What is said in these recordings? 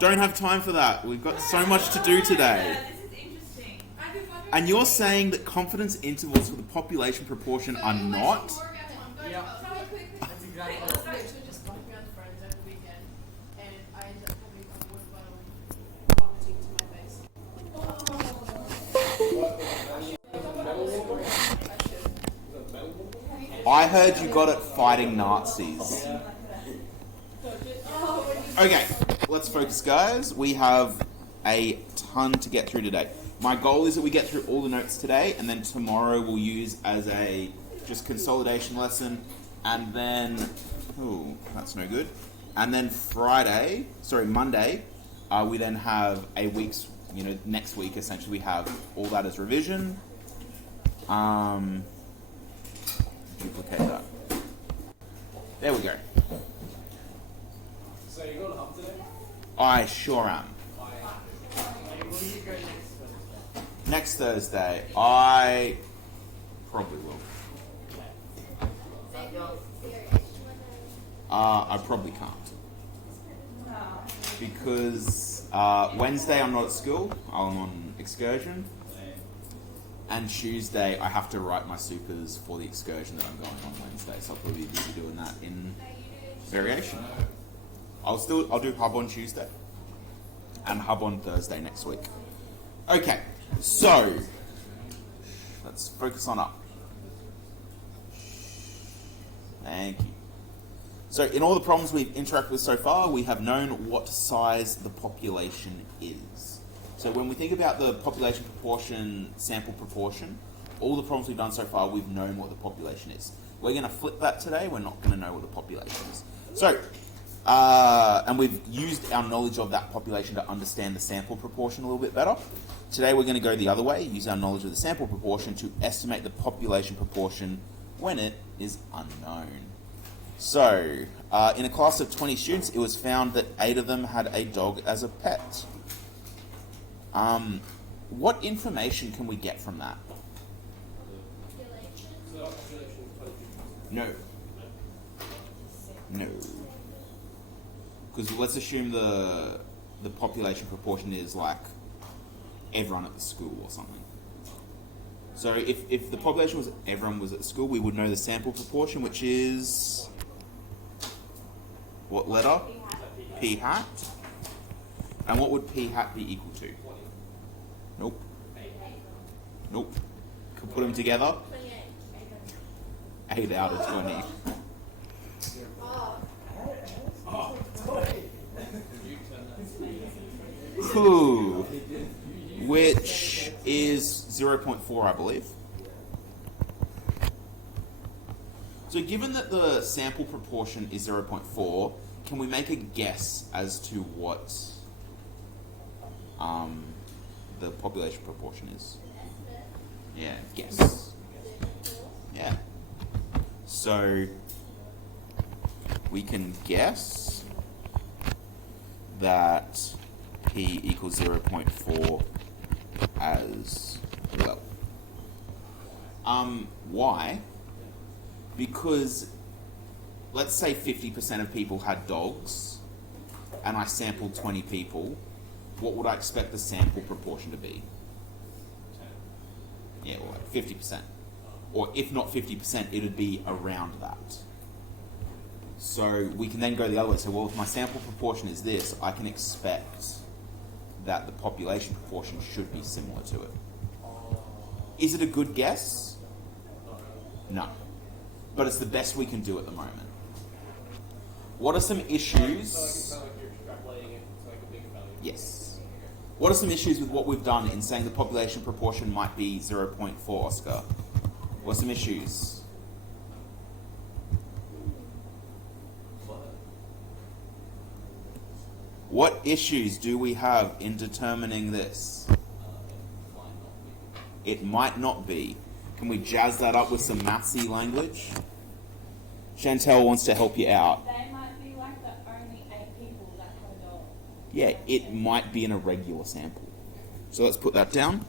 Don't have time for that. We've got so much to do today. This is interesting. And you're saying that confidence intervals for the population proportion are not? Yeah. That's exactly I what was literally just walking around friends over the weekend, and I ended up having a water bottle vomiting to my face. I heard you got it fighting Nazis. Okay, let's focus, guys. We have a ton to get through today. My goal is that we get through all the notes today, and then tomorrow we'll use as a just consolidation lesson, and then, oh, that's no good. And then Monday, we then have a week's, next week essentially we have all that as revision. Duplicate that. There we go. So you're going up today? I sure am. Will you go Next Thursday, I probably will. I probably can't. Because Wednesday I'm not at school, I'm on excursion. And Tuesday I have to write my supers for the excursion that I'm going on Wednesday, so I'll probably be busy doing that in variation. I'll do hub on Tuesday and hub on Thursday next week. Okay, so let's focus on up. Thank you. So in all the problems we've interacted with so far, we have known what size the population is. So when we think about the population proportion, sample proportion, all the problems we've done so far, we've known what the population is. We're going to flip that today. We're not going to know what the population is. So, and we've used our knowledge of that population to understand the sample proportion a little bit better. Today we're going to go the other way, use our knowledge of the sample proportion to estimate the population proportion when it is unknown. So, in a class of 20 students, it was found that 8 of them had a dog as a pet. What information can we get from that? No. Because let's assume the population proportion is like everyone at the school or something. So if the population was everyone was at school, we would know the sample proportion, which is what letter? P hat. And what would P hat be equal to? Nope. Could put them together. 8 out of 20. Ooh. Which is 0.4, I believe. So given that the sample proportion is 0.4, can we make a guess as to what the population proportion is? Yeah, guess. Yeah. So we can guess that P equals 0.4 as well. Why? Because let's say 50% of people had dogs and I sampled 20 people, what would I expect the sample proportion to be? Yeah, well, like 50%. Or if not 50%, it would be around that. So we can then go the other way. So, well, if my sample proportion is this, I can expect that the population proportion should be similar to it. Is it a good guess? No. But it's the best we can do at the moment. What are some issues? Yes. What are some issues with what we've done in saying the population proportion might be 0.4, Oscar? What are some issues? What issues do we have in determining this? It might not be. Can we jazz that up with some mathsy language? Chantel wants to help you out. They might be like the only 8 people that have a dog. Yeah, it might be an irregular sample. So let's put that down.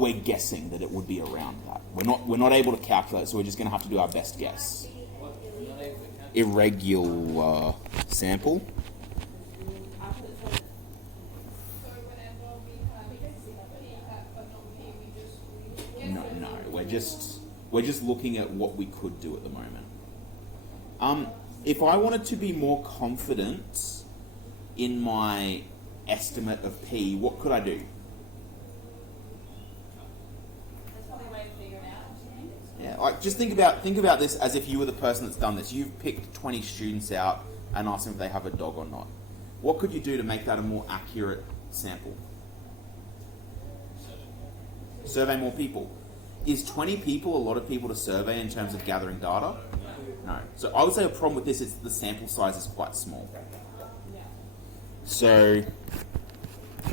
we're guessing that it would be around that. We're not able to calculate, so we're just going to have to do our best guess. What? You're not able to count? Irregular sample. After it says So whenever we have P hat but not P, we just guess No, it. no, we're just looking at what we could do at the moment. If I wanted to be more confident in my estimate of P, what could I do? there's probably a way to figure it out. Yeah, like just think about this as if you were the person that's done this. You've picked 20 students out and asked them if they have a dog or not. What could you do to make that a more accurate sample? Survey more people. Is 20 people a lot of people to survey in terms of gathering data? No. So I would say a problem with this is the sample size is quite small. Yeah. So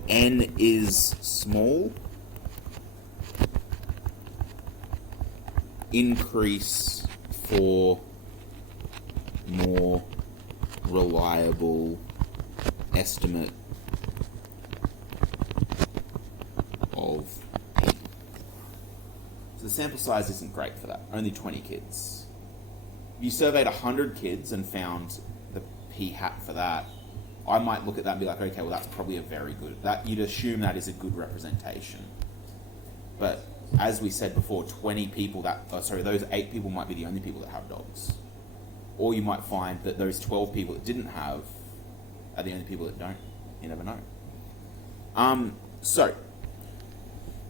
N is small. Increase for more reliable estimate of P. So the sample size isn't great for that. Only 20 kids. If you surveyed 100 kids and found the P hat for that, I might look at that and be like, okay, well, that's probably a very good, that you'd assume that is a good representation. But as we said before, 20 people those 8 people might be the only people that have dogs. Or you might find that those 12 people that didn't have are the only people that don't. You never know. So,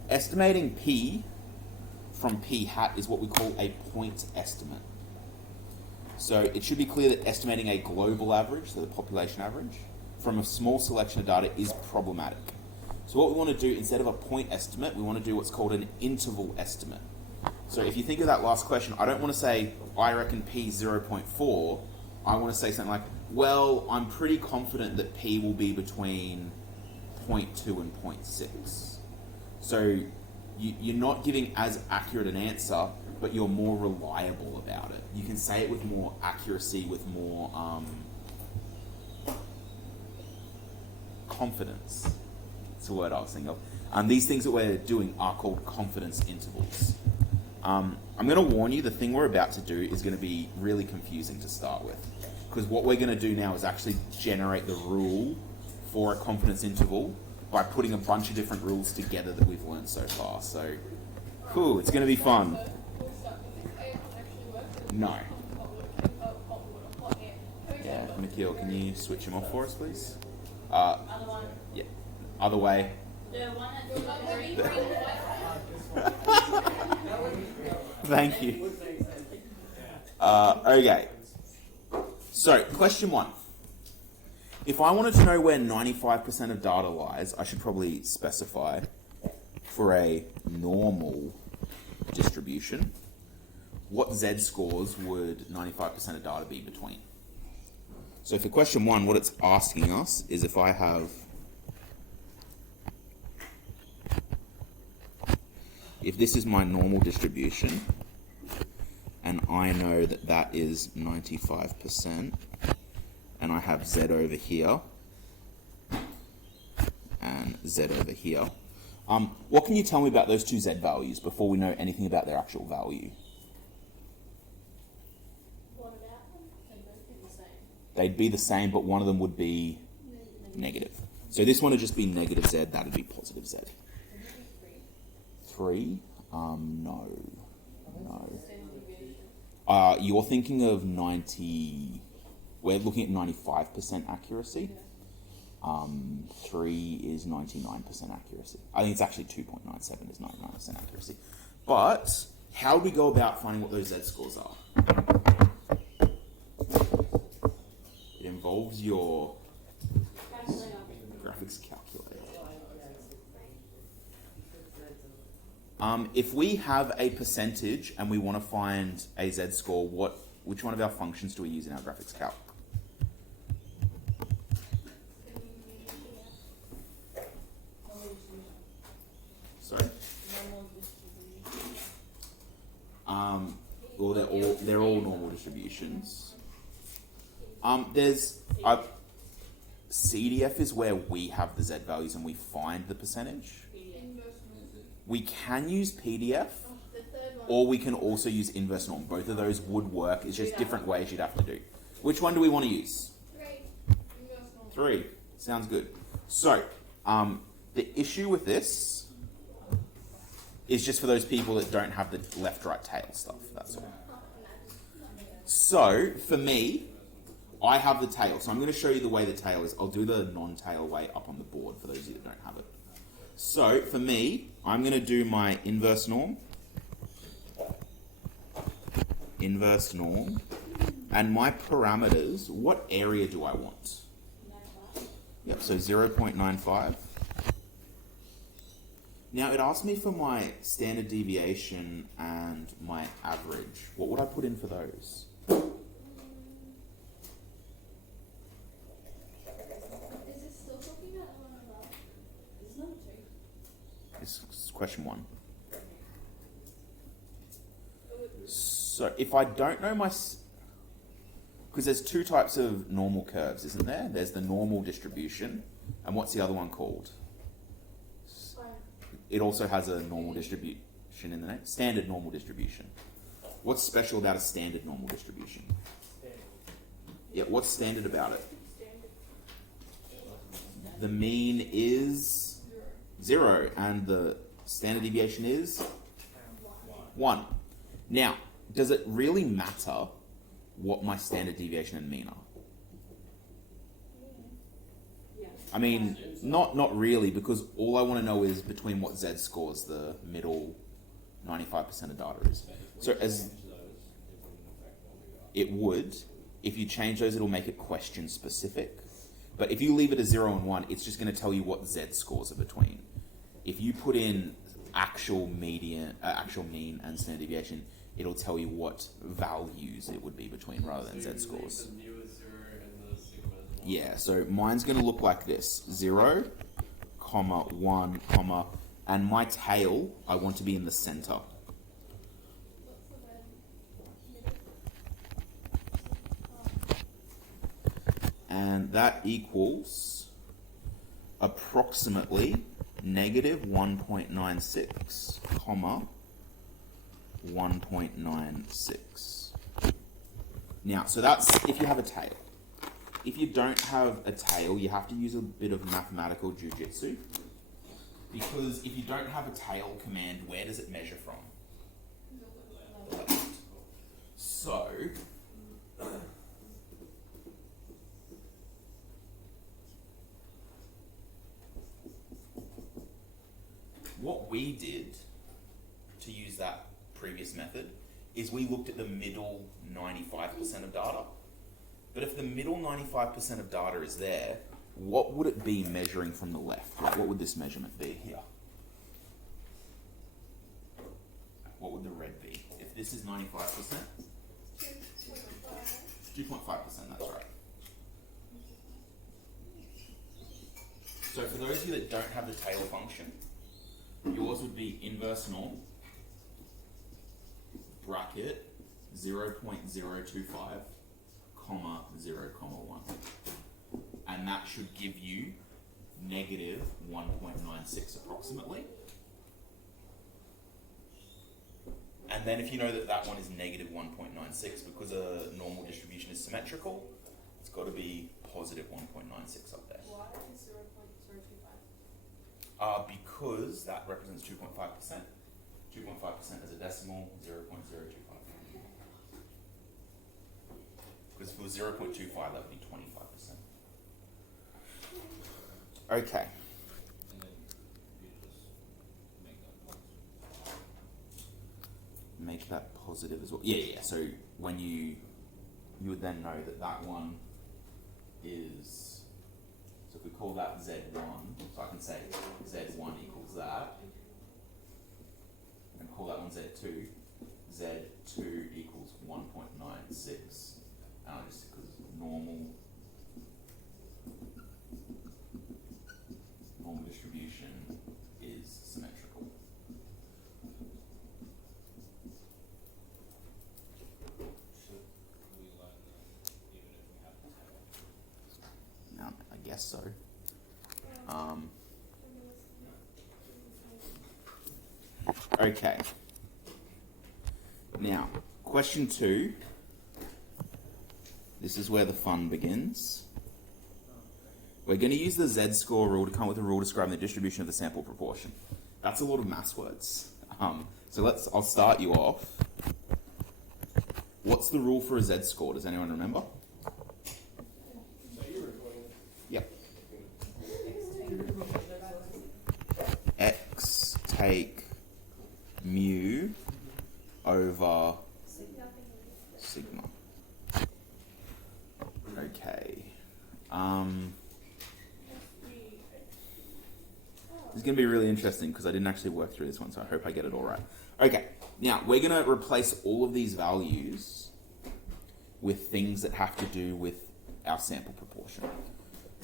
estimating P from P hat is what we call a point estimate. So it should be clear that estimating a global average, so the population average, from a small selection of data is problematic. So what we want to do, instead of a point estimate, we want to do what's called an interval estimate. So if you think of that last question, I don't want to say, I reckon P 0.4. I want to say something like, well, I'm pretty confident that P will be between 0.2 and 0.6. So you're not giving as accurate an answer, but you're more reliable about it. You can say it with more accuracy, with more confidence. That's the word I was thinking of. These things that we're doing are called confidence intervals. I'm going to warn you, the thing we're about to do is going to be really confusing to start with. Because what we're going to do now is actually generate the rule for a confidence interval by putting a bunch of different rules together that we've learned so far. So, whew, it's going to be fun. Full stop. Does this actually work? No. Hot water, hot air. Yeah, Nikhil, can you switch him off for us, please? Other one. Yeah, other way. The one that's You're not very going to Thank you. Okay. So, question 1. If I wanted to know where 95% of data lies, I should probably specify for a normal distribution, what z-scores would 95% of data be between? So for question 1, what it's asking us is if I have, if this is my normal distribution, and I know that that is 95%, and I have z over here, and z over here. What can you tell me about those two z values before we know anything about their actual value? What about them? They both be the same. They'd be the same, but one of them would be negative. So this one would just be negative z, that would be positive z. 3? No. You're thinking of 90... We're looking at 95% accuracy. 3 is 99% accuracy. I think it's actually 2.97 is 99% accuracy. But how do we go about finding what those z-scores are? It involves your graphics calculator. If we have a percentage and we want to find a z-score, which one of our functions do we use in our graphics calc? Sorry? Well, they're all normal distributions. CDF is where we have the z values and we find the percentage. We can use PDF, The third one. or we can also use inverse norm. Both of those would work. It's just different ways you'd have to do. Which one do we want to use? 3. Inverse norm. 3. Sounds good. So, the issue with this is just for those people that don't have the left-right tail stuff. That's all. So, for me, I have the tail. So I'm going to show you the way the tail is. I'll do the non-tail way up on the board for those of you that don't have it. So, for me, I'm going to do my inverse norm. Inverse norm. And my parameters, what area do I want? Yep, so 0.95. Now it asks me for my standard deviation and my average. What would I put in for those? Is it still talking about the one above? It's not 2. It's question 1. So if I don't know my... Because there's 2 types of normal curves, isn't there? There's the normal distribution, and what's the other one called? It also has a normal distribution in the name. Standard normal distribution. What's special about a standard normal distribution? Yeah, what's standard about it? The mean is 0, and the standard deviation is 1. Now, does it really matter what my standard deviation and mean are? I mean, not really, because all I want to know is between what Z scores the middle 95% of data is. So as it would, if you change those, it'll make it question specific. But if you leave it as 0 and 1, it's just going to tell you what Z scores are between. If you put in actual median, actual mean and standard deviation, it'll tell you what values it would be between rather than Z scores. The mu is 0 and the sigma is 1. Yeah, so mine's going to look like this. 0, comma, 1, comma, and my tail, I want to be in the center. And that equals approximately negative 1.96, comma, 1.96. Now, so that's if you have a tail. If you don't have a tail, you have to use a bit of mathematical jujitsu. Because if you don't have a tail command, where does it measure from? Left. So, what we did to use that previous method is we looked at the middle 95% of data. But if the middle 95% of data is there, what would it be measuring from the left? Like, what would this measurement be here? What would the red be? If this is 95%? 2.5%, that's right. So for those of you that don't have the tail function, yours would be inverse norm, bracket 0.025, comma 0, comma 1. And that should give you negative 1.96 approximately. And then if you know that that one is negative 1.96, because a normal distribution is symmetrical, it's got to be positive 1.96 up there. Why is 0.025? Because that represents 2.5%. 2.5% as a decimal, 0.025. Because if it was 0.25, that would be 25%. Okay. And then you just make that positive. Make that positive as well. Yeah. So when you would then know that that one is, so if we call that Z1, so I can say Z1 equals that, and call that one Z2, Z2 equals 1.96, and just because normal distribution is symmetrical. Should we learn them even if we have the tail? No, I guess so. Okay. Now, question 2. This is where the fun begins. We're going to use the z-score rule to come up with a rule describing the distribution of the sample proportion. That's a lot of maths words. I'll start you off. What's the rule for a z-score? Does anyone remember? So you're recording. Yep. X take mu over sigma. Okay. This is going to be really interesting because I didn't actually work through this one, so I hope I get it all right. Okay, now we're going to replace all of these values with things that have to do with our sample proportion.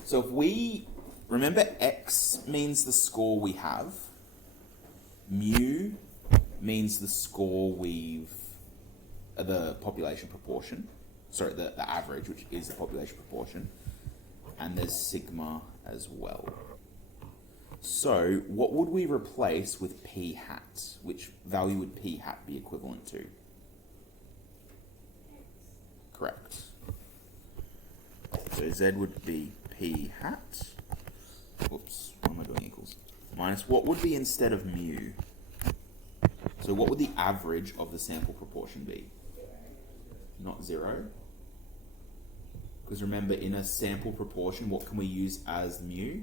So if we remember, x means the score we have, mu means the score the population proportion, sorry, the average, which is the population proportion, and there's sigma as well. So what would we replace with p hat? Which value would p hat be equivalent to? Correct. So z would be p hat. Whoops, what am I doing equals? Minus what would be instead of mu? So what would the average of the sample proportion be? Not 0? Because remember, in a sample proportion, what can we use as mu?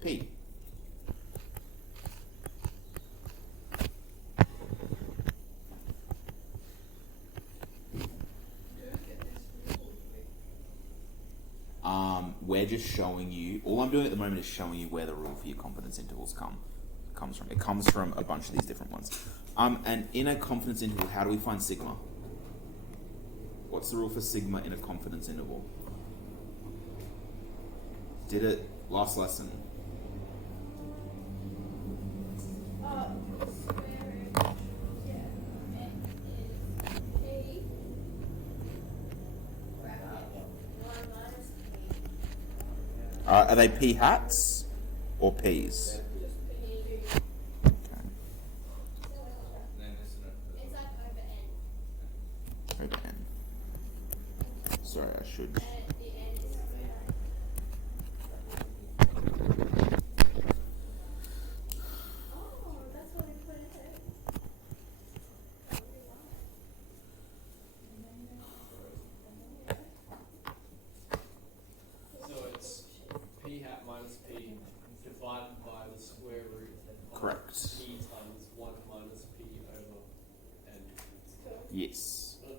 P. We're just showing you, all I'm doing at the moment is showing you where the rule for your confidence intervals comes from. It comes from a bunch of these different ones. And in a confidence interval, how do we find sigma? What's the rule for sigma in a confidence interval? Did it last lesson. Are they p hats or p's? Okay. Over n. Sorry, I should. So it's p hat minus p divided by the square root of Correct. p times 1 minus p over n. Yes. What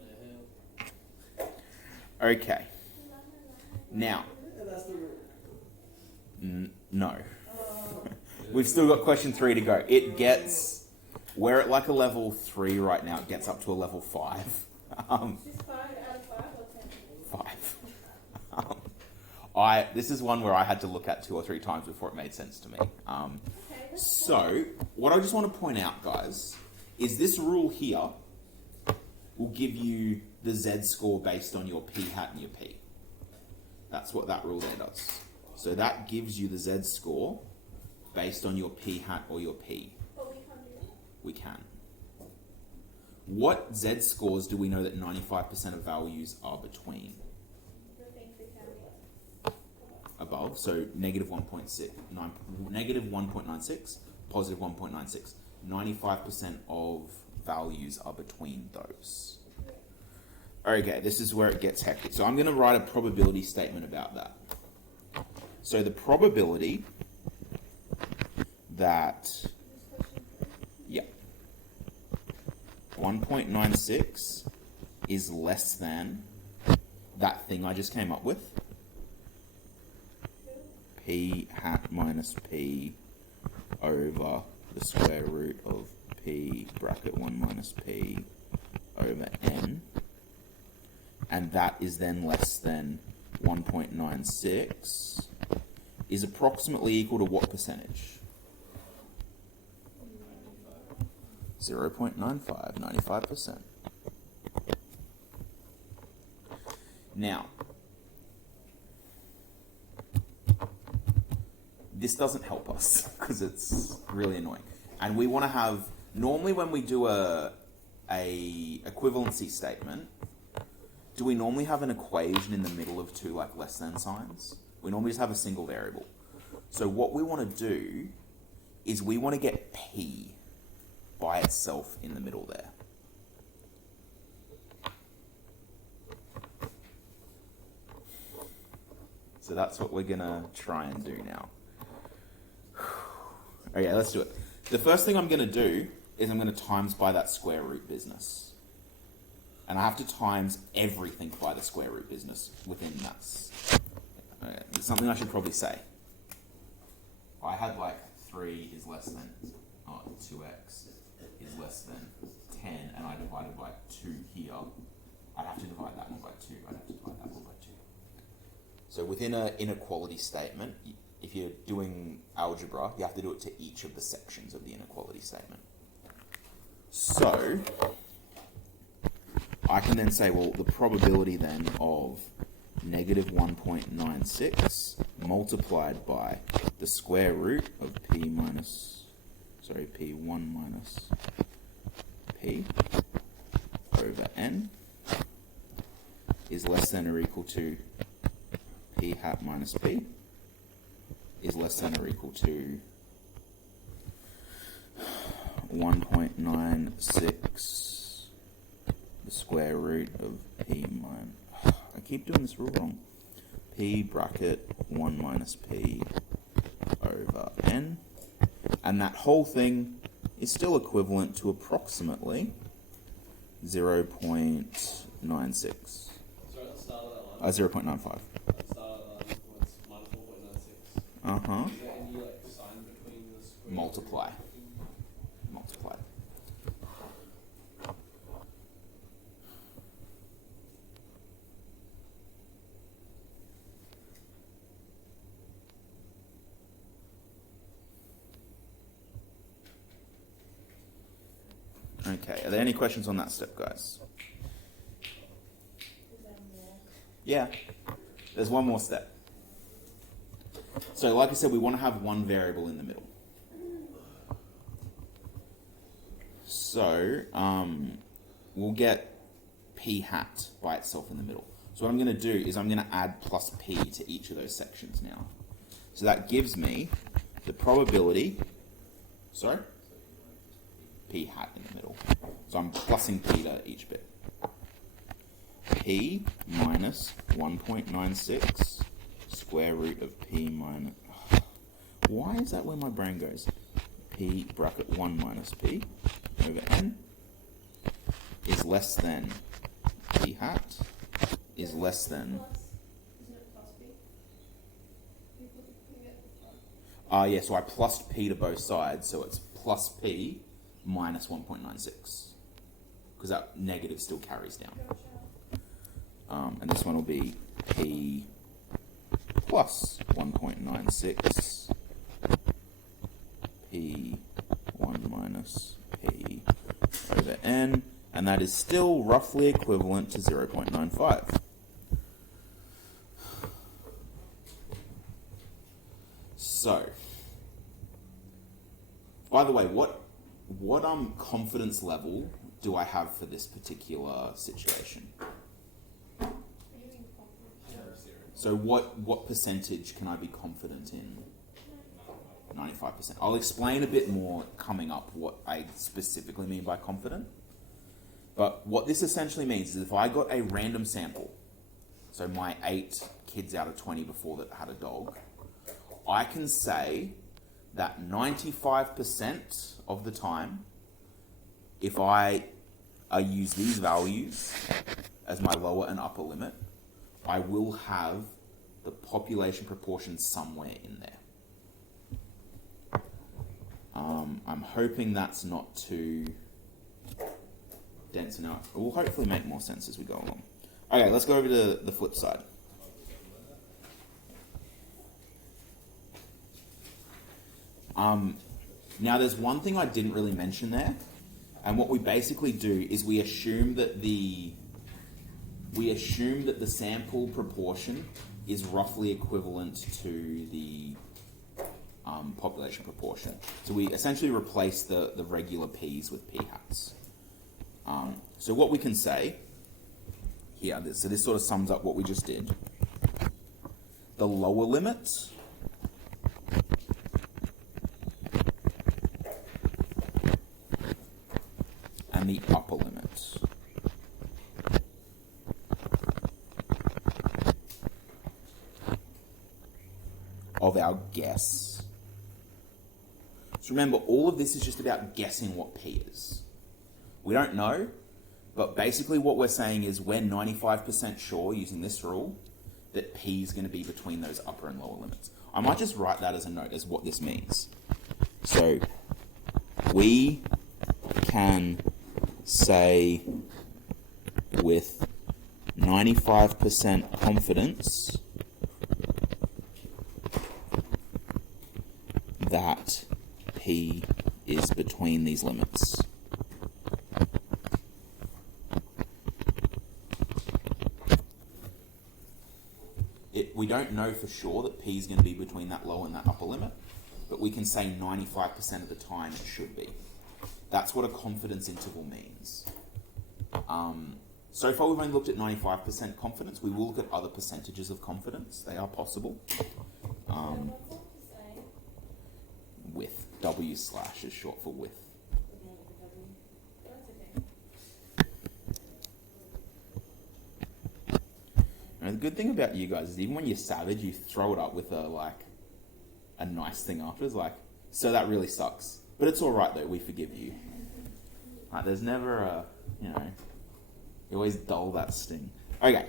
the hell? Okay. Now. No. We've still got question 3 to go. We're at like a level 3 right now. It gets up to a level 5. Is 5 out of 5 or 10? 5. This is one where I had to look at 2 or 3 times before it made sense to me. So, what I just want to point out, guys, is this rule here will give you the z-score based on your p hat and your p. That's what that rule there does. So that gives you the z-score based on your p hat or your p. But we can't do that. We can. What z-scores do we know that 95% of values are between? The things we can do. Above, so negative 1.96, positive 1.96. 95% of values are between those. Okay, this is where it gets hectic. So I'm going to write a probability statement about that. So the probability that, yeah, 1.96 is less than that thing I just came up with, p hat minus p over the square root of p bracket 1 minus p over n, and that is then less than 1.96, is approximately equal to what percentage? 0.95, 95%. Now, this doesn't help us because it's really annoying. and we want to have, normally when we do a equivalency statement, do we normally have an equation in the middle of two like less than signs? We normally just have a single variable. So what we want to do is we want to get P by itself in the middle there. So that's what we're going to try and do now. Okay, let's do it. The first thing I'm going to do is I'm going to times by that square root business. And I have to times everything by the square root business within that. Okay, it's something I should probably say. I had like 3 is less than 2x is less than 10, and I divided by 2 here. I'd have to divide that one by 2. I'd have to divide that one by 2. So within an inequality statement, if you're doing algebra, you have to do it to each of the sections of the inequality statement. So I can then say, well, the probability then of negative 1.96 multiplied by the square root of P1 minus P over N is less than or equal to P hat minus P is less than or equal to 1.96 the square root of P minus, I keep doing this rule wrong, P bracket 1 minus P over N, and that whole thing is still equivalent to approximately 0.96. Sorry, at the start of that line. 0.95. At the start of that line, it's minus 1.96. Uh-huh. Is there any like sign between the square? Multiply. Multiply. Okay, are there any questions on that step, guys? Is there more? Yeah, there's one more step. So like I said, we want to have one variable in the middle. So we'll get P hat by itself in the middle. So what I'm going to do is I'm going to add plus P to each of those sections now. So that gives me the probability, sorry? P hat in the middle. So I'm plussing P to each bit. P minus 1.96 square root of P minus... Why is that where my brain goes? P bracket 1 minus P over N is less than P hat is less than... Plus, isn't it plus B? You put the P at the front. Yeah, so I plussed P to both sides, so it's plus P minus 1.96. Because that negative still carries down. Gotcha. And this one will be P plus 1.96 P1 minus P over N, and that is still roughly equivalent to 0.95. So, by the way, what confidence level do I have for this particular situation? Are you in confidence? So what percentage can I be confident in? 95%. I'll explain a bit more coming up what I specifically mean by confident. But what this essentially means is if I got a random sample, so my 8 kids out of 20 before that had a dog, I can say that 95% of the time, if I use these values as my lower and upper limit, I will have the population proportion somewhere in there. I'm hoping that's not too dense enough. It will hopefully make more sense as we go along. Okay, let's go over to the flip side. Now there's one thing I didn't really mention there, and what we basically do is we assume that the sample proportion is roughly equivalent to the population proportion. So we essentially replace the regular p's with p-hats. So what we can say here, so this sort of sums up what we just did. The lower limit and the upper limit of our guess. So remember, all of this is just about guessing what p is. We don't know, but basically what we're saying is we're 95% sure using this rule that p is going to be between those upper and lower limits. I might just write that as a note as what this means. So we can say with 95% confidence that p is between these limits. We don't know for sure that p is going to be between that lower and that upper limit, but we can say 95% of the time it should be. That's what a confidence interval means. So far we've only looked at 95% confidence. We will look at other percentages of confidence. They are possible. With. W/ is short for with. And the good thing about you guys is even when you're savage, you throw it up with a nice thing afterwards, like, so that really sucks. But it's alright though, we forgive you. Like, there's never a, you always dull that sting. Okay.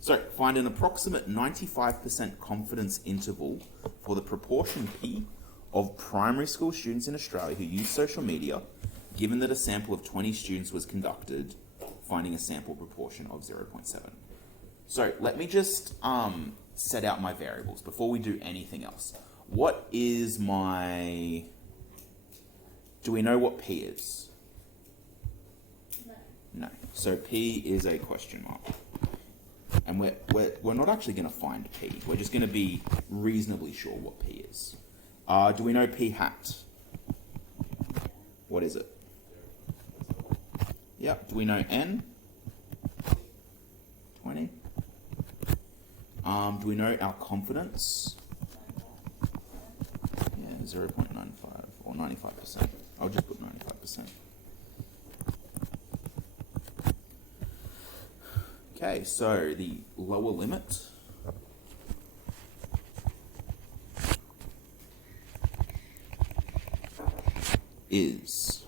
So, find an approximate 95% confidence interval for the proportion P of primary school students in Australia who use social media, given that a sample of 20 students was conducted, finding a sample proportion of 0.7. So, let me just set out my variables before we do anything else. What is my... Do we know what P is? No. So P is a question mark. And we're not actually going to find P. We're just going to be reasonably sure what P is. Do we know P hat? What is it? Yeah. Do we know N? 20. Do we know our confidence? Yeah, 0.95 or 95%. I'll just put 95%. Okay, so the lower limit is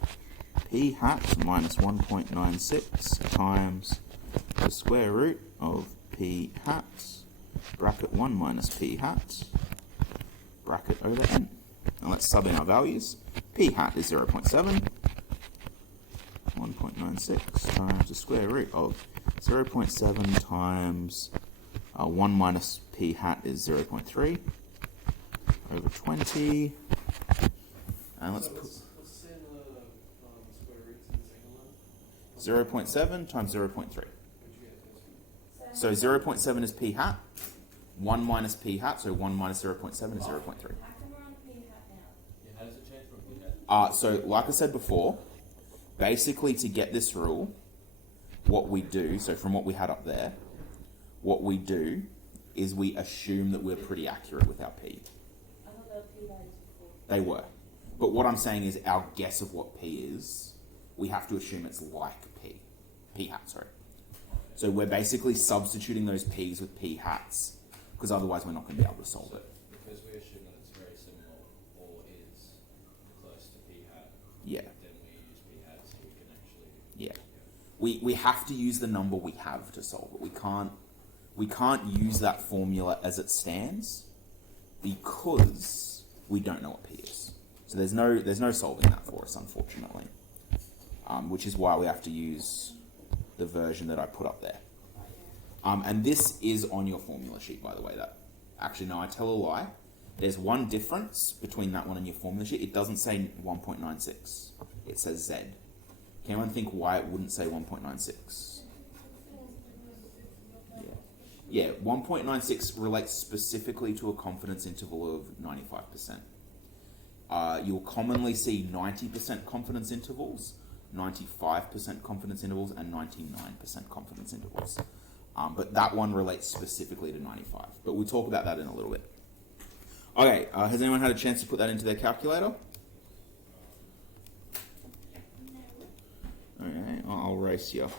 p hat minus 1.96 times the square root of p hat, bracket 1 minus p hat, bracket over n. Now let's sub in our values. P hat is 0.7, 1.96 times the square root of 0.7 times 1 minus p hat is 0.3 over 20. And let's put Let's send the square roots in the second one. 0.7 times 0.3. What'd you get? So 0.7 is p hat, 1 minus p hat, so 1 minus 0.7 is 0.3. How come we're on P hat now? Yeah, how does it change from P hat? So like I said before, basically to get this rule, what we do, so from what we had up there, what we do is we assume that we're pretty accurate with our P. I thought they were P values before. They were. But what I'm saying is our guess of what P is, we have to assume it's like P. P hat, sorry. So we're basically substituting those P's with P hats, because otherwise we're not going to be able to solve it. Because we assume that it's very similar or is close to P hat, Yeah. then we use P hat so we can actually... Yeah. We have to use the number we have to solve it. We can't use that formula as it stands because we don't know what P is. So there's no solving that for us, unfortunately. Which is why we have to use the version that I put up there. And this is on your formula sheet, by the way. Actually, no, I tell a lie. There's one difference between that one and your formula sheet. It doesn't say 1.96. It says Z. Can anyone think why it wouldn't say 1.96? Yeah. Yeah, 1.96 relates specifically to a confidence interval of 95%. You'll commonly see 90% confidence intervals, 95% confidence intervals, and 99% confidence intervals. But that one relates specifically to 95. But we'll talk about that in a little bit. Okay, has anyone had a chance to put that into their calculator? Okay, I'll race you.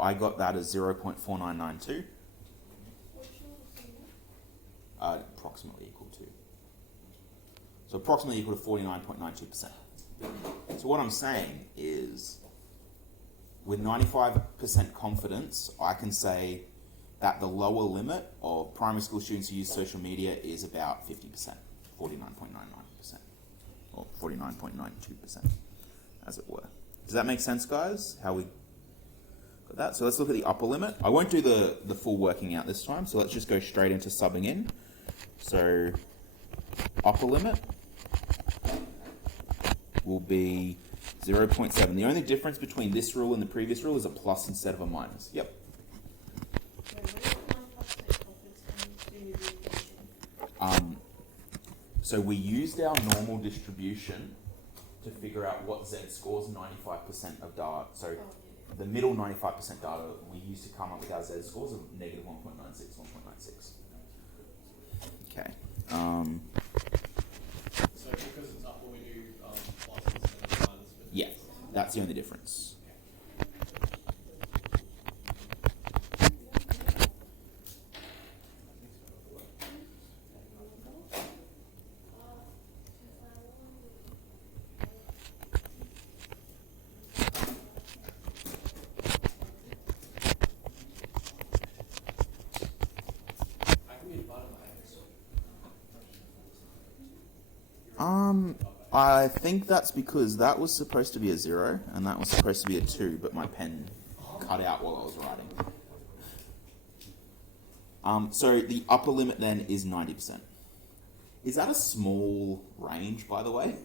I got that as 0.4992. Approximately equal to. So approximately equal to 49.92%. So what I'm saying is, with 95% confidence, I can say that the lower limit of primary school students who use social media is about 50%, 49.99%, or 49.92%, as it were. Does that make sense, guys? How we got that? So let's look at the upper limit. I won't do the full working out this time, so let's just go straight into subbing in. So upper limit will be 0.7. The only difference between this rule and the previous rule is a plus instead of a minus. Yep. So we used our normal distribution to figure out what Z scores 95% of data. So the middle 95% data we used to come up with our Z scores of negative 1.96, 1.96. Okay. So because it's upper, we do plus instead of minus. Yeah, that's the only difference. I think that's because that was supposed to be a 0 and that was supposed to be a 2, but my pen cut out while I was writing. So the upper limit then is 90%. Is that a small range, by the way?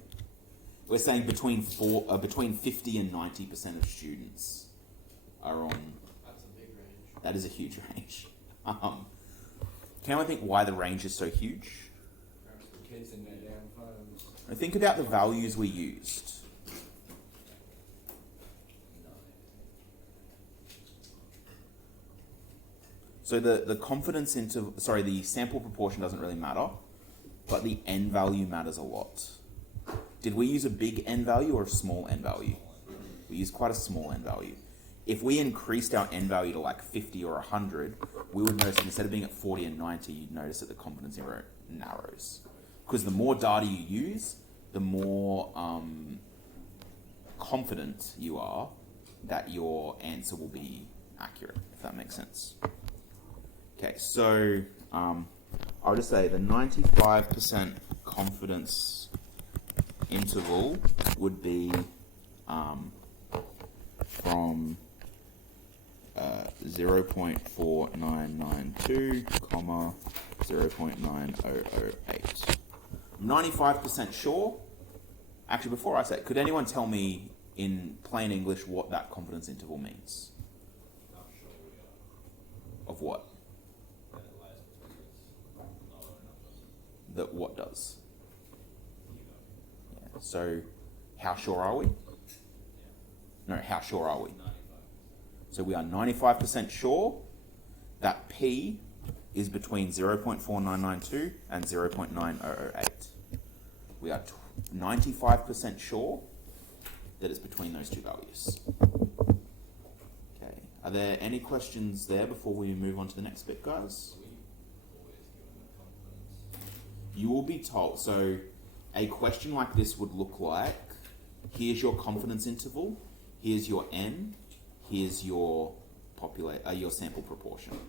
We're saying between 50 and 90% of students are on. That's a big range. That is a huge range. Can anyone think why the range is so huge? Kids in their damn phones. I think about the values we used. So the confidence interval, the sample proportion doesn't really matter, but the n value matters a lot. Did we use a big n value or a small n value? We used quite a small n value. If we increased our n value to like 50 or 100, we would notice that instead of being at 40 and 90, you'd notice that the confidence interval narrows. Because the more data you use, the more confident you are that your answer will be accurate, if that makes sense. Okay, so I'll just say the 95% confidence interval would be from 0.4992, 0.9008. 95% sure. Actually, before I say it, could anyone tell me in plain English what that confidence interval means? Not sure we are. Of what? That it lasts because it's lower numbers. That what does? You know. Yeah. So, how sure are we? No, how sure are we? 95%. So we are 95% sure that P is between 0.4992 and 0.9008. We are 95% sure that it's between those two values. Okay. Are there any questions there before we move on to the next bit, guys? We always give them a confidence. You will be told. So a question like this would look like, here's your confidence interval, here's your n, here's your sample proportion.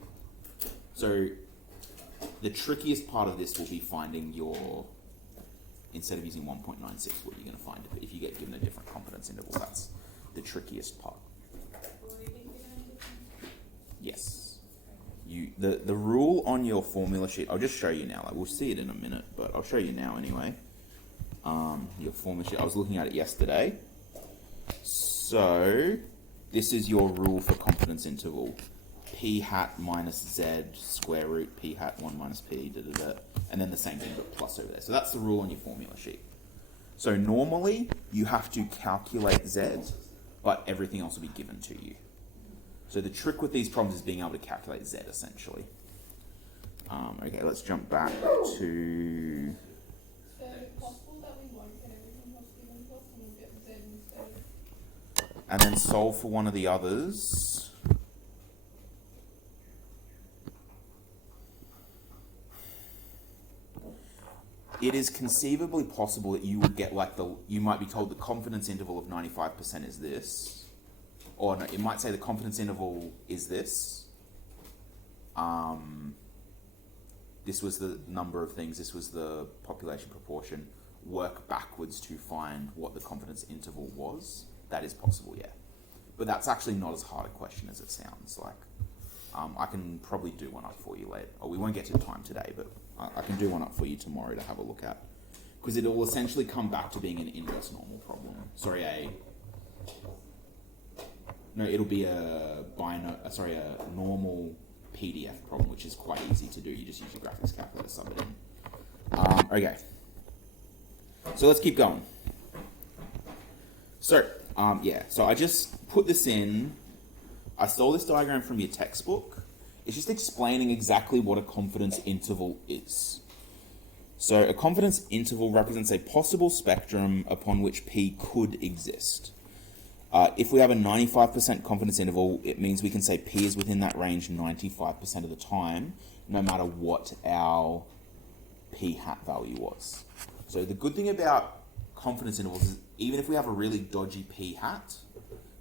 So the trickiest part of this will be finding your, instead of using 1.96, what you're going to find if you get given a different confidence interval. That's the trickiest part. Will we be given a different? Yes. The rule on your formula sheet, I'll just show you now. Like, we'll see it in a minute, but I'll show you now anyway. Your formula sheet, I was looking at it yesterday. So, this is your rule for confidence interval. P hat minus z square root p hat 1 minus p, and then the same thing but plus over there. So that's the rule on your formula sheet. So normally you have to calculate z, but everything else will be given to you. So the trick with these problems is being able to calculate z essentially. Okay, let's jump back to... So is it possible that we won't get everything else given to us and we'll get Z instead? and then solve for one of the others. It is conceivably possible that you would get you might be told the confidence interval of 95% is this. Or no, it might say the confidence interval is this. This was the number of things, this was the population proportion. Work backwards to find what the confidence interval was. That is possible, yeah. But that's actually not as hard a question as it sounds like. I can probably do one up for you later. Or we won't get to time today, but I can do one up for you tomorrow to have a look at. Because it will essentially come back to being an inverse normal problem. Sorry, it'll be a normal PDF problem, which is quite easy to do. You just use your graphics calculator, sub it in. Okay. So let's keep going. So, so I just put this in. I stole this diagram from your textbook. It's just explaining exactly what a confidence interval is. So a confidence interval represents a possible spectrum upon which P could exist. If we have a 95% confidence interval, it means we can say P is within that range 95% of the time, no matter what our P hat value was. So the good thing about confidence intervals is even if we have a really dodgy P hat,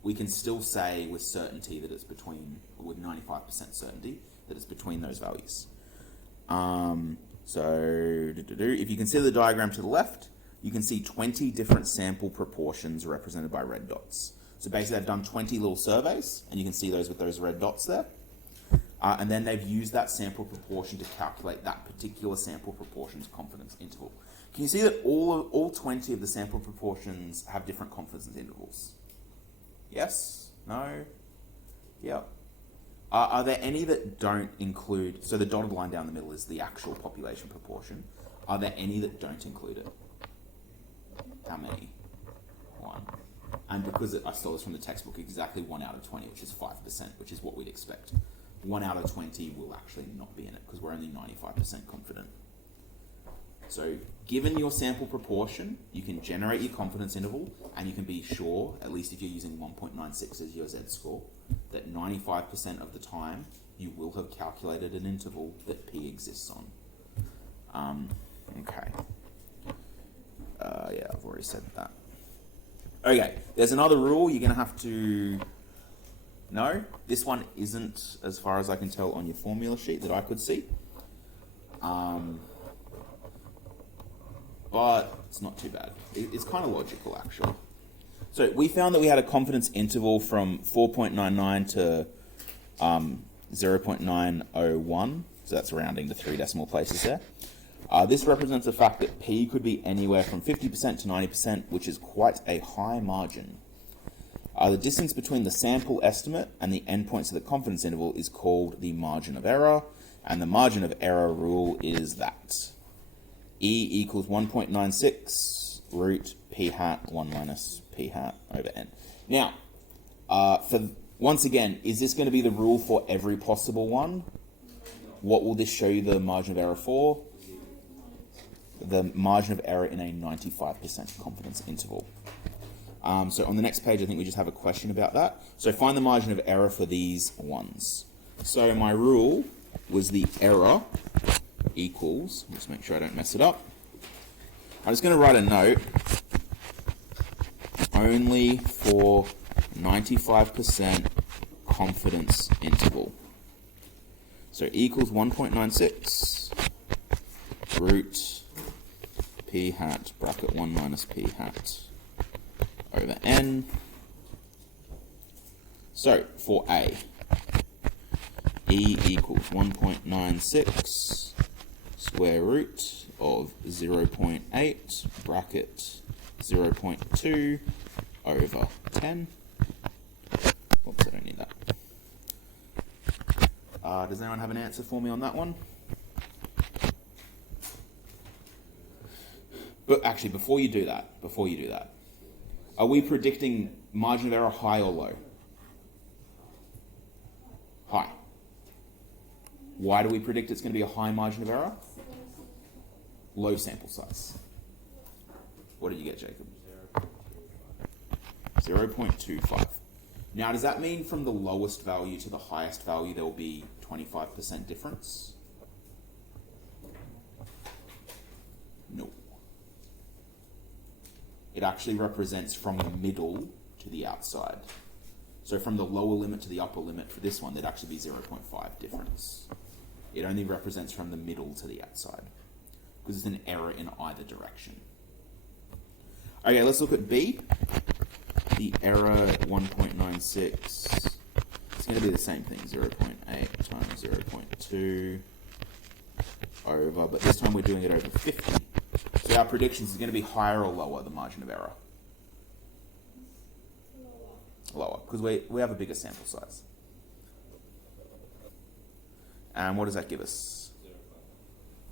we can still say with certainty that it's between, or with 95% certainty, that it's between those values. If you consider the diagram to the left, you can see 20 different sample proportions represented by red dots. So basically they've done 20 little surveys, and you can see those with those red dots there. And then they've used that sample proportion to calculate that particular sample proportion's confidence interval. Can you see that all 20 of the sample proportions have different confidence intervals? Yes? No? Yep. Are there any that don't include, so the dotted line down the middle is the actual population proportion. Are there any that don't include it? How many? 1. And because I stole this from the textbook, exactly 1 out of 20, which is 5%, which is what we'd expect. 1 out of 20 will actually not be in it because we're only 95% confident. So given your sample proportion, you can generate your confidence interval and you can be sure, at least if you're using 1.96 as your Z-score, that 95% of the time you will have calculated an interval that P exists on. Okay. Yeah, I've already said that. Okay, there's another rule you're going to have to know. This one isn't, as far as I can tell, on your formula sheet that I could see. But it's not too bad. It's kind of logical, actually. So we found that we had a confidence interval from 4.99 to 0.901. So that's rounding to 3 decimal places there. This represents the fact that P could be anywhere from 50% to 90%, which is quite a high margin. The distance between the sample estimate and the endpoints of the confidence interval is called the margin of error, and the margin of error rule is that E equals 1.96 root P hat 1 minus P hat over N. Now, once again, is this going to be the rule for every possible one? What will this show you the margin of error for? The margin of error in a 95% confidence interval. So on the next page, I think we just have a question about that. So find the margin of error for these ones. So my rule was the error equals, let's make sure I don't mess it up. I'm just going to write a note. Only for 95% confidence interval. So equals 1.96 root p hat bracket 1 minus p hat over n. So for A, E equals 1.96 square root of 0.8 bracket 0.2 over 10. Oops, I don't need that. Does anyone have an answer for me on that one? But actually, before you do that, are we predicting margin of error high or low? High. Why do we predict it's going to be a high margin of error? Low sample size. What did you get, Jacob? 0.25. Now, does that mean from the lowest value to the highest value there will be 25% difference? No. It actually represents from the middle to the outside. So from the lower limit to the upper limit for this one, there'd actually be 0.5 difference. It only represents from the middle to the outside, because it's an error in either direction. Okay, let's look at B. The error 1.96, it's going to be the same thing, 0.8 times 0.2 over, but this time we're doing it over 50. So our predictions is going to be higher or lower, the margin of error? Lower, because we have a bigger sample size. And what does that give us?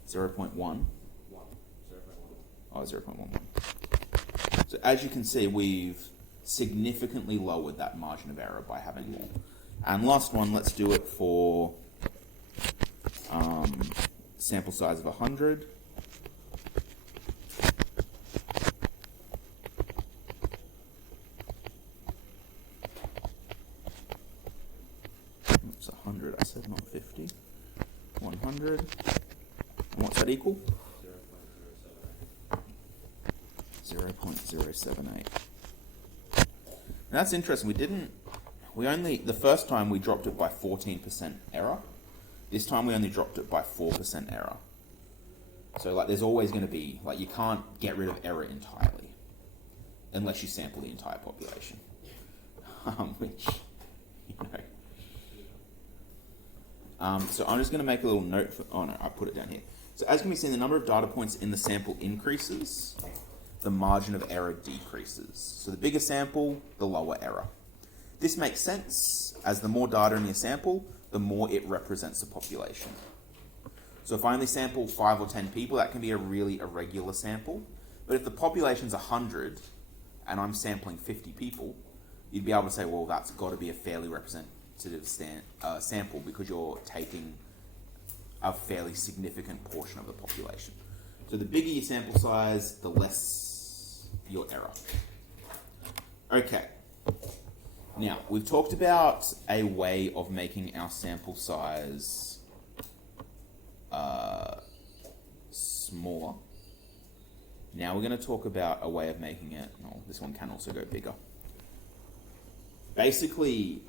0.1? 1. 0.1. Oh, 0.11. So as you can see, we've significantly lowered that margin of error by having more. And last one, let's do it for sample size of 100. Oops, 100, I said not 50. 100. And what's that equal? 0.078. And that's interesting. The first time we dropped it by 14% error. This time we only dropped it by 4% error. So like there's always going to be, like you can't get rid of error entirely unless you sample the entire population. Which, you know. So I'm just going to make a little note for, oh no, I put it down here. So as can be seen, the number of data points in the sample increases, the margin of error decreases. So the bigger sample, the lower error. This makes sense, as the more data in your sample, the more it represents the population. So if I only sample 5 or 10 people, that can be a really irregular sample. But if the population's 100 and I'm sampling 50 people, you'd be able to say, well, that's got to be a fairly representative sample because you're taking a fairly significant portion of the population. So the bigger your sample size, the less your error. Okay. Now, we've talked about a way of making our sample size smaller. Now we're going to talk about a way of making it, no, this one can also go bigger. Basically,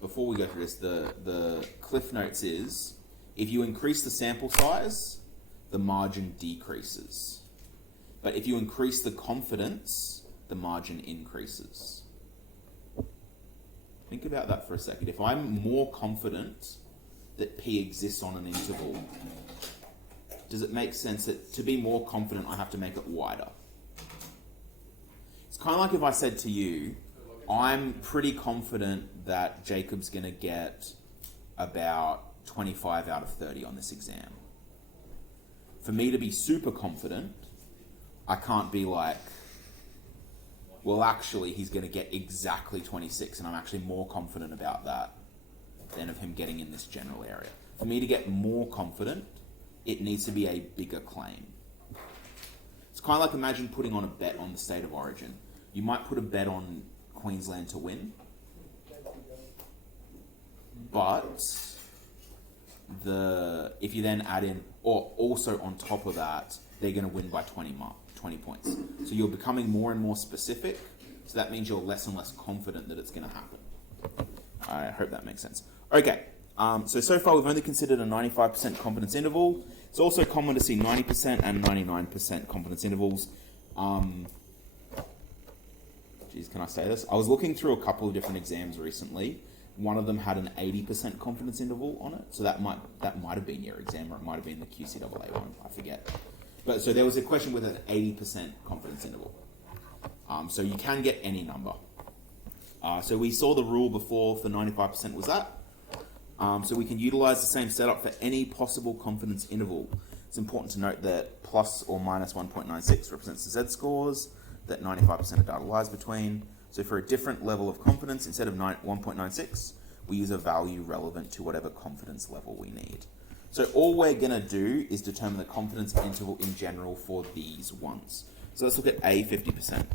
before we go through this, the cliff notes is, if you increase the sample size, the margin decreases. But if you increase the confidence, the margin increases. Think about that for a second. If I'm more confident that P exists on an interval, does it make sense that to be more confident, I have to make it wider? It's kind of like if I said to you, I'm pretty confident that Jacob's going to get about 25 out of 30 on this exam. For me to be super confident, I can't be like, well, actually, he's going to get exactly 26, and I'm actually more confident about that than of him getting in this general area. For me to get more confident, it needs to be a bigger claim. It's kind of like imagine putting on a bet on the state of origin. You might put a bet on Queensland to win, but if you then add in, or also on top of that, they're going to win by 20 points. So you're becoming more and more specific, so that means you're less and less confident that it's going to happen. I hope that makes sense. Okay, So far we've only considered a 95% confidence interval. It's also common to see 90% and 99% confidence intervals. Geez, can I say this? I was looking through a couple of different exams recently. One of them had an 80% confidence interval on it, so that might have been your exam, or it might have been the QCAA one. I forget. But so there was a question with an 80% confidence interval. So you can get any number. So we saw the rule before for 95% was that. So we can utilize the same setup for any possible confidence interval. It's important to note that plus or minus 1.96 represents the Z-scores that 95% of data lies between. So for a different level of confidence, instead of 1.96, we use a value relevant to whatever confidence level we need. So all we're going to do is determine the confidence interval in general for these ones. So let's look at A, 50%.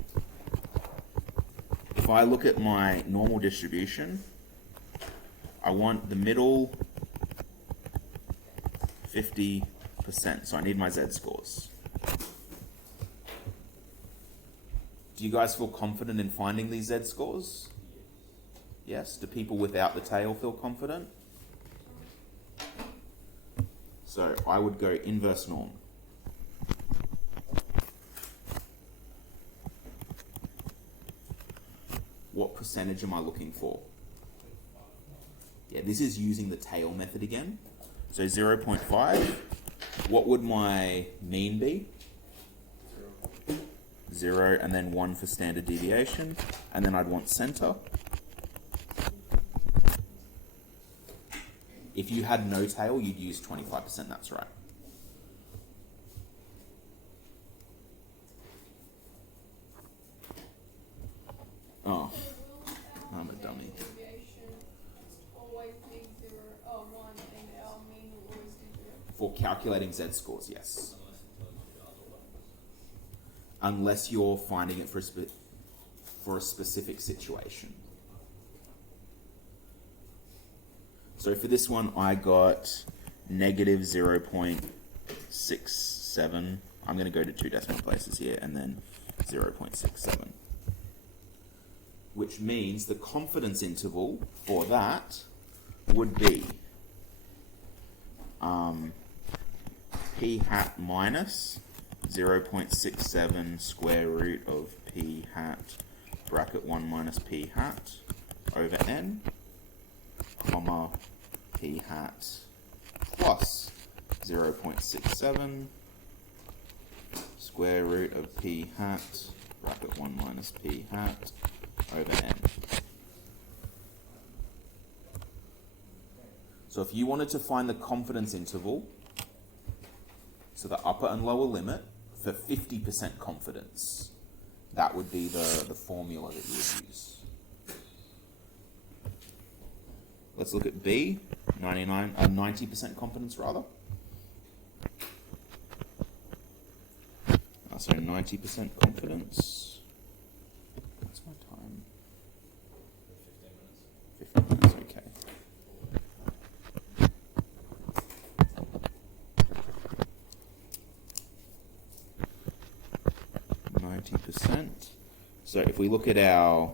If I look at my normal distribution, I want the middle 50%, so I need my Z-scores. Do you guys feel confident in finding these Z-scores? Yes? Do people without the tail feel confident? So I would go inverse norm. What percentage am I looking for? Yeah, this is using the tail method again. So 0.5. What would my mean be? 0 and then 1 for standard deviation. And then I'd want center. If you had no tail, you'd use 25%, that's right. Oh, I'm a dummy. For calculating Z-scores, yes. Unless you're finding it for a specific situation. So for this one, I got negative 0.67. I'm going to go to 2 decimal places here, and then 0.67. Which means the confidence interval for that would be p hat minus 0.67 square root of p hat bracket 1 minus p hat over n, comma p hat plus 0.67 square root of p hat bracket 1 minus p hat over n. So if you wanted to find the confidence interval, so the upper and lower limit for 50% confidence, that would be the formula that you would use. Let's look at B, 90% confidence rather. So 90% confidence. What's my time? 15 minutes, okay. So if we look at our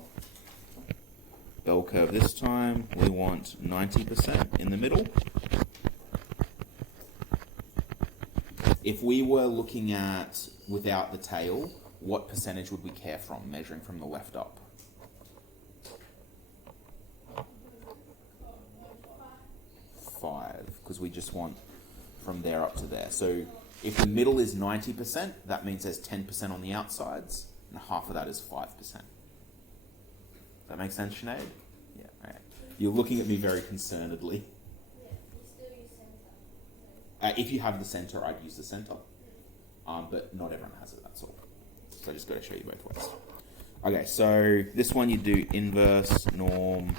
bell curve this time, we want 90% in the middle. If we were looking at without the tail, what percentage would we care from, measuring from the left up? 5, because we just want from there up to there. So if the middle is 90%, that means there's 10% on the outsides, and half of that is 5%. Does that make sense, Sinead? Yeah, right. You're looking at me very concernedly. Yeah, you still use center. If you have the center, I'd use the center. But not everyone has it, that's all. So I just got to show you both ways. Okay, so this one you do inverse norm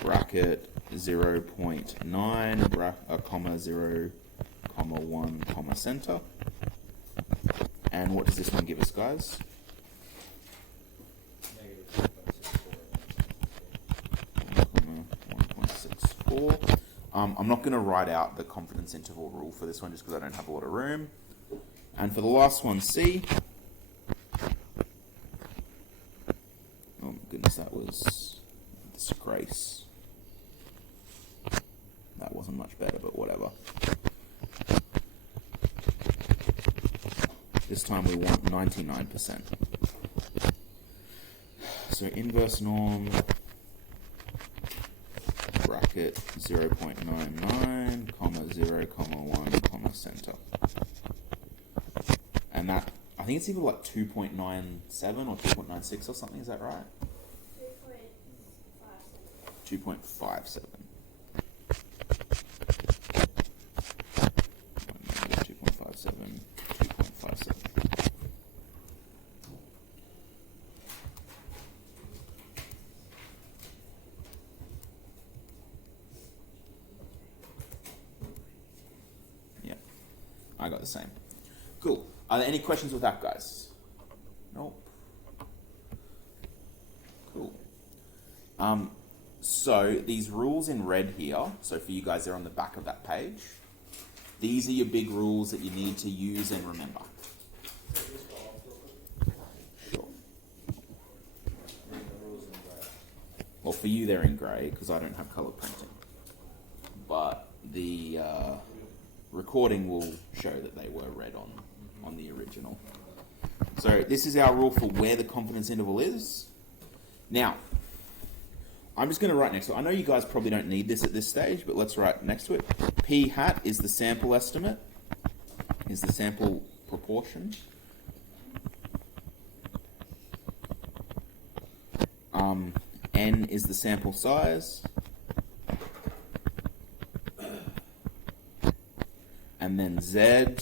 bracket 0.9 comma 0 comma 1 comma center. And what does this one give us, guys? Negative 1.64. I'm not going to write out the confidence interval rule for this one just because I don't have a lot of room. And for the last one, C. Oh my goodness, that was a disgrace. wasn't much better, but whatever. This time we want 99%. So inverse norm, bracket 0.99, comma 0, comma 1, comma center. And that, I think it's either like 2.97 or 2.96 or something, is that right? 2.57. 2.57. Yeah, I got the same. Cool. Are there any questions with that, guys? Nope. Cool. So these rules in red here, so for you guys, they're on the back of that page. These are your big rules that you need to use and remember. Sure. Well, for you, they're in grey because I don't have colour printing. But the recording will show that they were red on the original. So this is our rule for where the confidence interval is. Now, I'm just going to write next to it. I know you guys probably don't need this at this stage, but let's write next to it. P hat is the sample estimate, is the sample proportion. N is the sample size. And then Z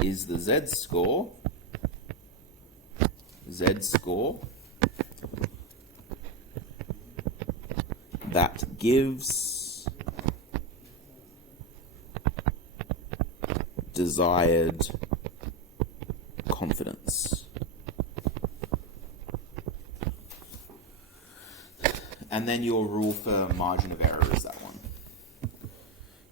is the Z score. Z score. That gives desired confidence. And then your rule for margin of error is that one.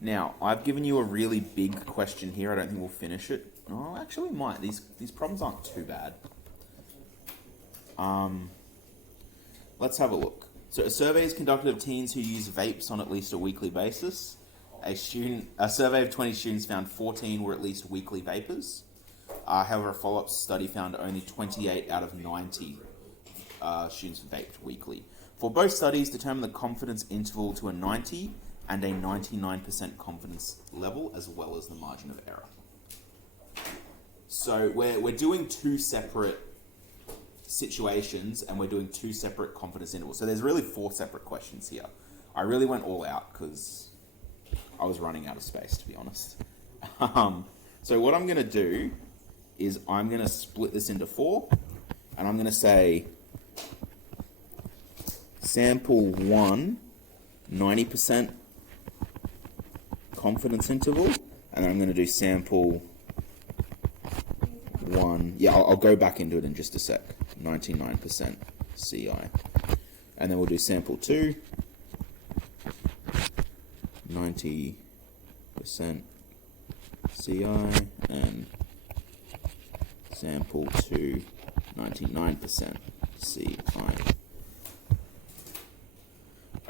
Now, I've given you a really big question here. I don't think we'll finish it. Oh, actually we might. These problems aren't too bad. Let's have a look. So a survey is conducted of teens who use vapes on at least a weekly basis. A survey of 20 students found 14 were at least weekly vapors. However, a follow-up study found only 28 out of 90 students vaped weekly. For both studies, determine the confidence interval to a 90 and a 99% confidence level, as well as the margin of error. So we're doing two separate situations, and we're doing two separate confidence intervals. So there's really 4 separate questions here. I really went all out because I was running out of space, to be honest. So what I'm going to do is I'm going to split this into 4, and I'm going to say sample 1, 90% confidence interval, and then I'm going to do sample 1. Yeah, I'll go back into it in just a sec. 99% CI. And then we'll do sample 2. 90% CI. And sample 2. 99% CI.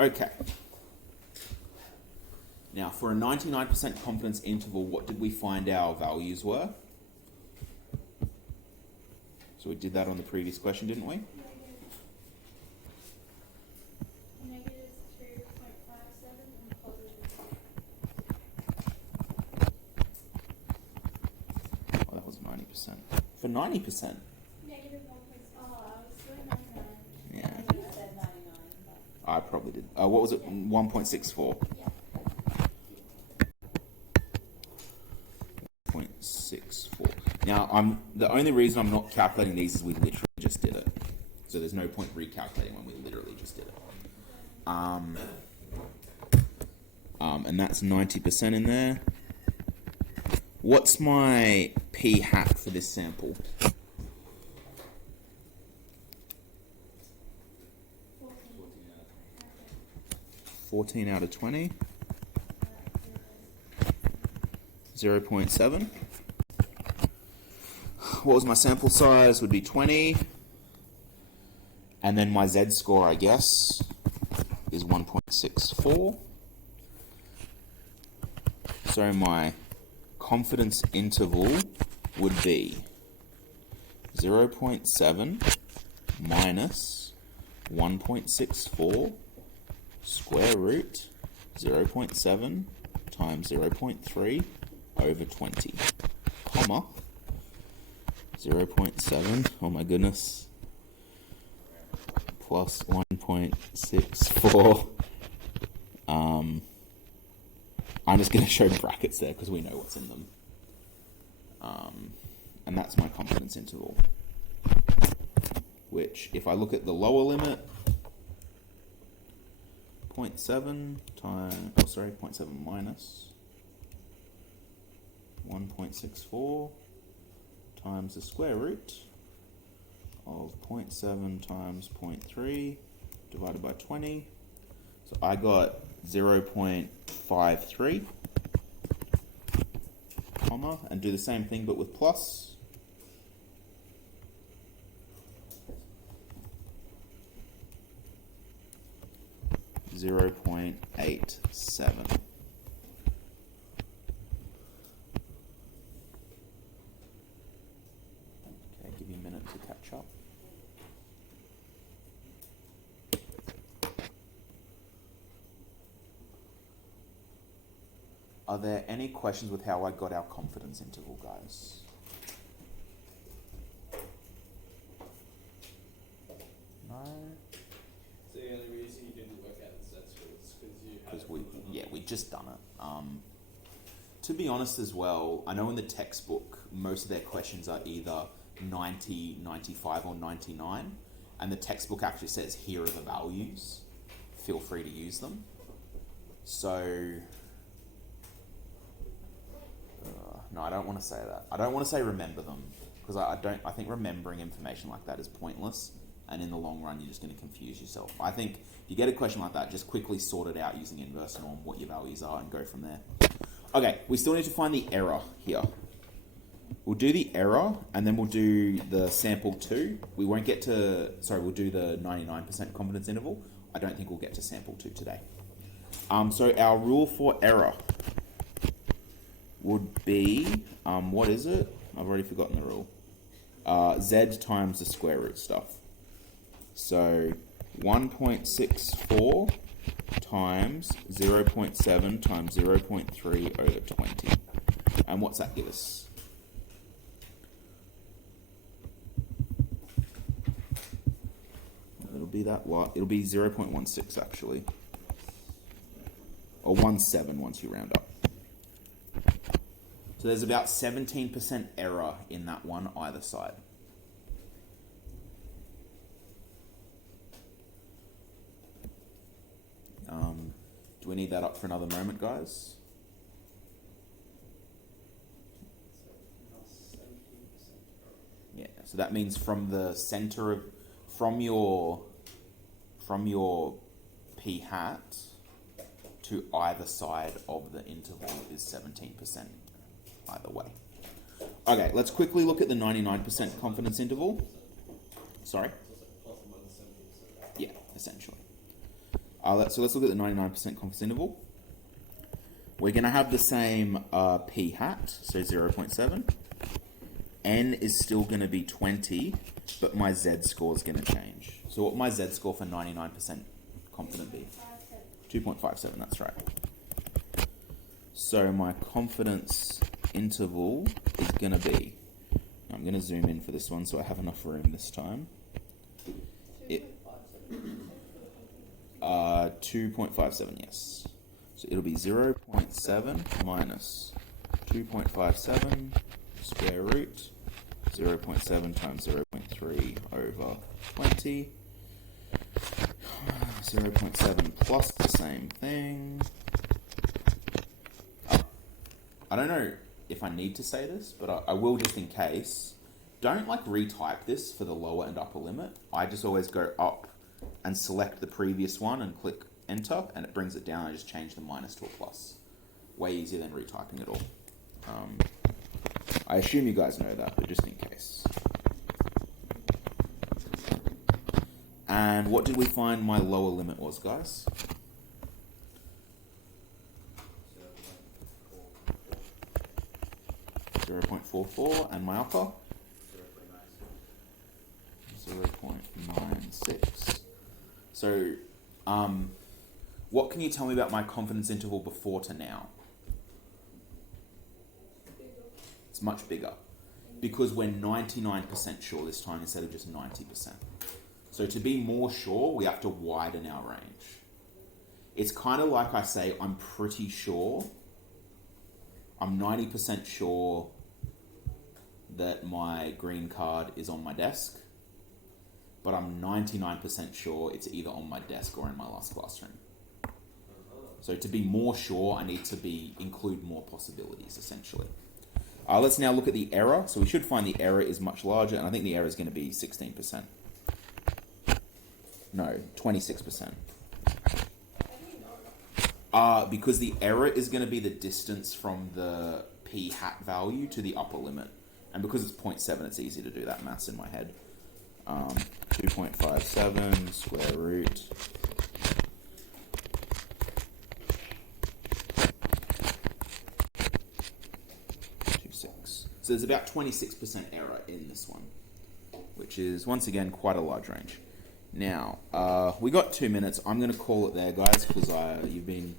Okay. Now, for a 99% confidence interval, what did we find our values were? So we did that on the previous question, didn't we? Negative 3.57 and positive. Oh, that was 90%. For 90%? Negative 1. Oh, I was doing 99. Yeah. I think I said 99. I probably did. What was it? 1.64. Yeah. 0.64. Now, the only reason I'm not calculating these is we literally just did it. So there's no point recalculating when we literally just did it. And that's 90% in there. What's my p hat for this sample? 14 out of 20. 0.7. What was my sample size? Would be 20. And then my Z score, I guess, is 1.64. So my confidence interval would be 0.7 minus 1.64 square root 0.7 times 0.3 over 20, comma 0.7, oh my goodness, plus 1.64. I'm just going to show brackets there because we know what's in them. And that's my confidence interval, which if I look at the lower limit, 0.7 times, 0.7 minus 1.64 times the square root of 0.7 times 0.3 divided by 20. So I got 0.53, comma, and do the same thing but with plus. 0.87. Okay, give you a minute to catch up. Are there any questions with how I got our confidence interval, guys? No? So the only reason you didn't work out the Z scores because you had Because it. we just done it. To be honest as well, I know in the textbook, most of their questions are either 90, 95 or 99. And the textbook actually says, here are the values. Feel free to use them. So, no, I don't want to say that. I don't want to say remember them. Because I think remembering information like that is pointless. And in the long run, you're just going to confuse yourself. I think if you get a question like that, just quickly sort it out using inverse norm, what your values are, and go from there. Okay, we still need to find the error here. We'll do the error, and then we'll do the sample 2. We won't get to... Sorry, we'll do the 99% confidence interval. I don't think we'll get to sample 2 today. So our rule for error would be... what is it? I've already forgotten the rule. Z times the square root stuff. So 1.64 times 0.7 times 0.3 over 20. And what's that give us? It'll be that what? It'll be 0.16 actually. Or 1.7 once you round up. So there's about 17% error in that one either side. Do we need that up for another moment, guys? Yeah, so that means from the center of, from your p hat to either side of the interval is 17% either way. Okay, let's quickly look at the 99% confidence interval. Sorry? Yeah, essentially. So let's look at the 99% confidence interval. We're going to have the same p hat, so 0.7. N is still going to be 20, but my Z score is going to change. So what my Z score for 99% confident be? 2.57, that's right. So my confidence interval is going to be, I'm going to zoom in for this one so I have enough room this time. 2.57, yes. So it'll be 0.7 minus 2.57 square root 0.7 times 0.3 over 20. 0.7 plus the same thing. I don't know if I need to say this, but I will just in case. Don't retype this for the lower and upper limit. I just always go up and select the previous one and click enter, and it brings it down. I just change the minus to a plus. Way easier than retyping it all. I assume you guys know that, but just in case. And what did we find my lower limit was, guys? 0.44, and my upper? 0.96. So, what can you tell me about my confidence interval before to now? It's much bigger. Because we're 99% sure this time instead of just 90%. So to be more sure, we have to widen our range. It's kind of like I say, I'm pretty sure, I'm 90% sure that my green card is on my desk, but I'm 99% sure it's either on my desk or in my last classroom. So to be more sure, I need to include more possibilities, essentially. Let's now look at the error. So we should find the error is much larger, and I think the error is going to be 16%. No, 26%. Because the error is going to be the distance from the p hat value to the upper limit. And because it's 0.7, it's easy to do that maths in my head. 2.57 square root. So there's about 26% error in this one, which is, once again, quite a large range. Now, we got 2 minutes. I'm going to call it there, guys, because you've been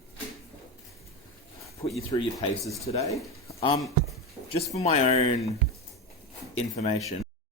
put you through your paces today. Just for my own information,